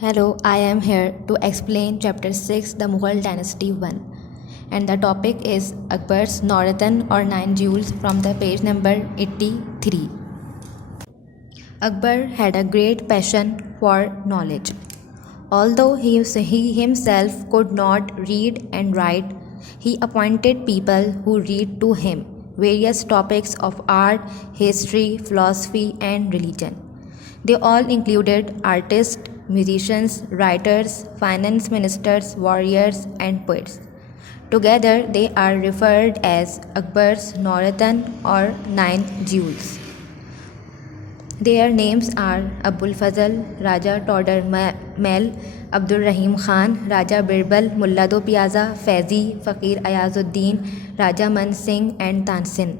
Hello, I am here to explain chapter 6, the Mughal dynasty 1. And the topic is Akbar's Noratan or 9 jewels from the page number 83. Akbar had a great passion for knowledge. Although he himself could not read and write, he appointed people who read to him various topics of art, history, philosophy, and religion. They all included artists, musicians, writers, finance ministers, warriors, and poets. Together, they are referred as Akbar's Noratan or 9 jewels. Their names are Abul Fazl, Raja Todar Mel, Abdul Rahim Khan, Raja Birbal, Mullado Piazza, Faizi, Fakir Ayazuddin, Raja Man Singh, and Tansin.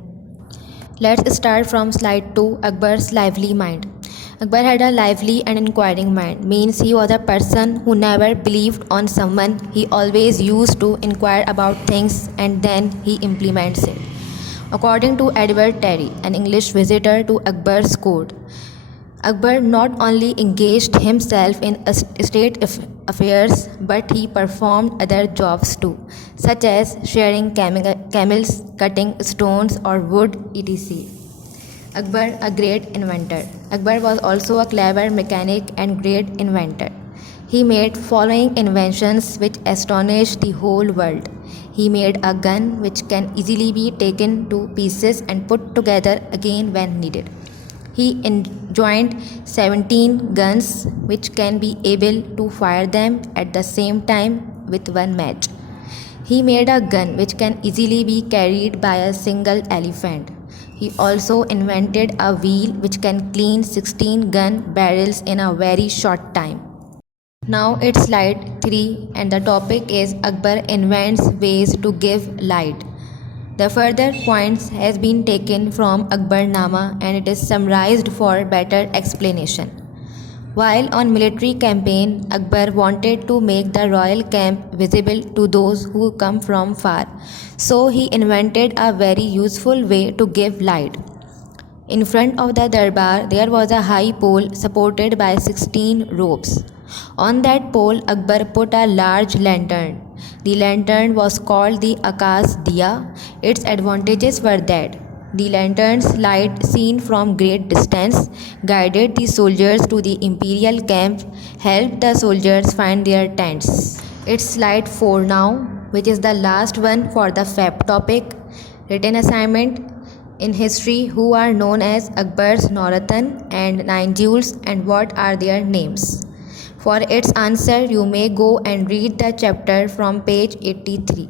Let's start from slide 2, Akbar's lively mind. Akbar had a lively and inquiring mind, means he was a person who never believed on someone. He always used to inquire about things and then he implements it. According to Edward Terry, an English visitor to Akbar's court, Akbar not only engaged himself in state affairs but he performed other jobs too, such as shearing camels, cutting stones or wood, etc. Akbar, a great inventor. Akbar was also a clever mechanic and great inventor. He made following inventions which astonished the whole world. He made a gun which can easily be taken to pieces and put together again when needed. He enjoined 17 guns which can be able to fire them at the same time with one match. He made a gun which can easily be carried by a single elephant. He also invented a wheel which can clean 16 gun barrels in a very short time. Now it's slide 3 and the topic is Akbar invents ways to give light. The further points has been taken from Akbarnama and it is summarized for better explanation. While on military campaign, Akbar wanted to make the royal camp visible to those who come from far. So he invented a very useful way to give light. In front of the darbar, there was a high pole supported by 16 ropes. On that pole, Akbar put a large lantern. The lantern was called the Akas Diya. Its advantages were that the lantern's light, seen from great distance, guided the soldiers to the imperial camp, helped the soldiers find their tents. It's slide 4 now, which is the last one for the FAP topic. Written assignment: in history, who are known as Akbar's Noratan and 9 jewels and what are their names? For its answer, you may go and read the chapter from page 83.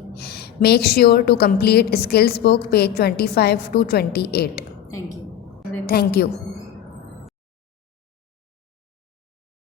Make sure to complete skills book page 25 to 28. Thank you. Thank you.